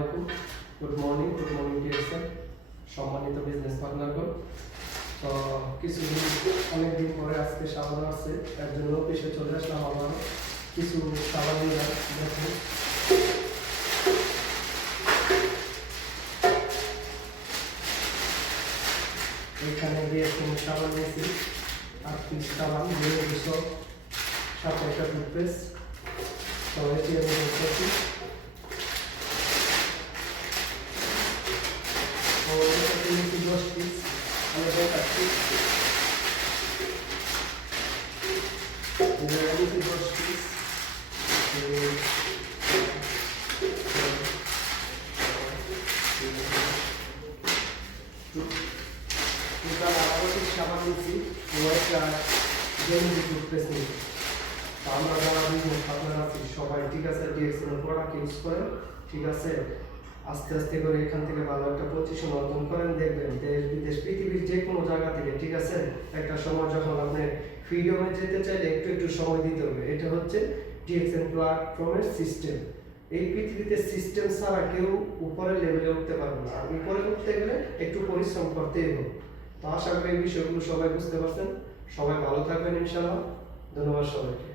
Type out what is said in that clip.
আলাইকুম, good morning dear sir, সম্মানিত business পার্টনারগণ। তো কিছুদিন অনেকদিন পরে আজকে সাবান আছে, তার জন্য অফিসে চলে আসলাম। আমার কিছু সাবান নিয়ে দেখুন, এখানে দিয়ে সাবান নিয়েছি, 8 পিস সাবান দিয়ে 227টা টুথপেস্ট। তো এটি আমি করছি নিয়েছি 10 পিস, আমি দেখাচ্ছি 10 পিস। সাবান নিচ্ছি, টুথপেস্ট নিচ্ছি। আমরা যারা বিজনেস পার্টনার আছি সবাই, ঠিক আছে, ডিএক্সএল প্রোডাক্ট ইউজ করেন, ঠিক আছে। আস্তে আস্তে করে এখান থেকে ভালো একটা পজিশন অর্জন করেন, দেখবেন দেশ বিদেশ পৃথিবীর যে কোনো জায়গা থেকে, ঠিক আছে। একটা সময় যখন আপনি ফ্রিডমে যেতে চাইলে একটু সময় দিতে হবে। এটা হচ্ছে ডিএক্সএল প্ল্যাটফর্মের সিস্টেম। এই পৃথিবীতে সিস্টেম ছাড়া কেউ উপরের লেভেলে উঠতে পারবে না। আর উপরে উঠতে গেলে একটু পরিশ্রম করতেই হবে। তো আশা করি এই বিষয়গুলো সবাই বুঝতে পারছেন। সবাই ভালো থাকবেন ইনশাআল্লাহ। ধন্যবাদ সবাইকে।